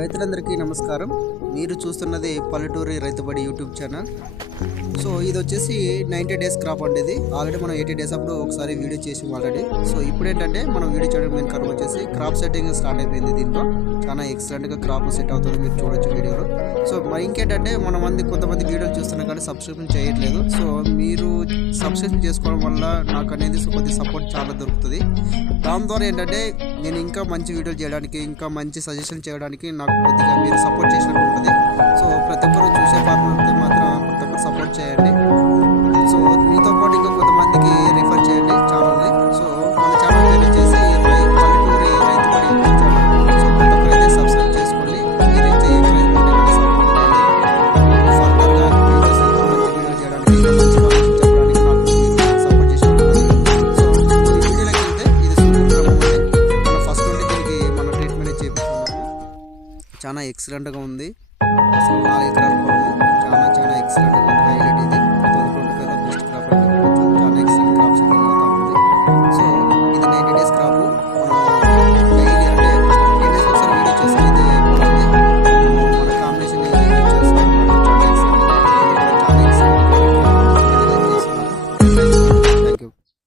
రైతులందరికీ నమస్కారం. మీరు చూస్తున్నది పల్లెటూరి రైతుబడి యూట్యూబ్ ఛానల్. సో ఇది వచ్చేసి నైంటీ డేస్ క్రాప్ అండి ఇది. ఆల్రెడీ మనం ఎయిటీ డేస్ అప్పుడు ఒకసారి వీడియో చేసి ఆల్రెడీ. సో ఇప్పుడు ఏంటంటే మనం వీడియో చేయడం మెయిన్ కారణం వచ్చేసి క్రాప్ సెట్టింగ్ స్టార్ట్ అయిపోయింది దీంట్లో. చాలా ఎక్సలెంట్గా క్రాప్ సెట్ అవుతుంది మీరు చూడొచ్చు వీడియోలో. సో మరి ఇంకేంటంటే మన మంది కొంతమంది వీడియోలు చూస్తున్నా కానీ సబ్స్క్రిప్షన్ చేయట్లేదు. సో మీరు సబ్స్క్రిప్షన్ చేసుకోవడం వల్ల నాకు అనేది కొద్దిగా సపోర్ట్ చాలా దొరుకుతుంది. దాని ద్వారా ఏంటంటే నేను ఇంకా మంచి వీడియోలు చేయడానికి ఇంకా మంచి సజెషన్ చేయడానికి నాకు కొద్దిగా మీరు సపోర్ట్ చాలా ఎక్సలెంట్గా ఉంది. అసలు నాలుగు ఎకరాలు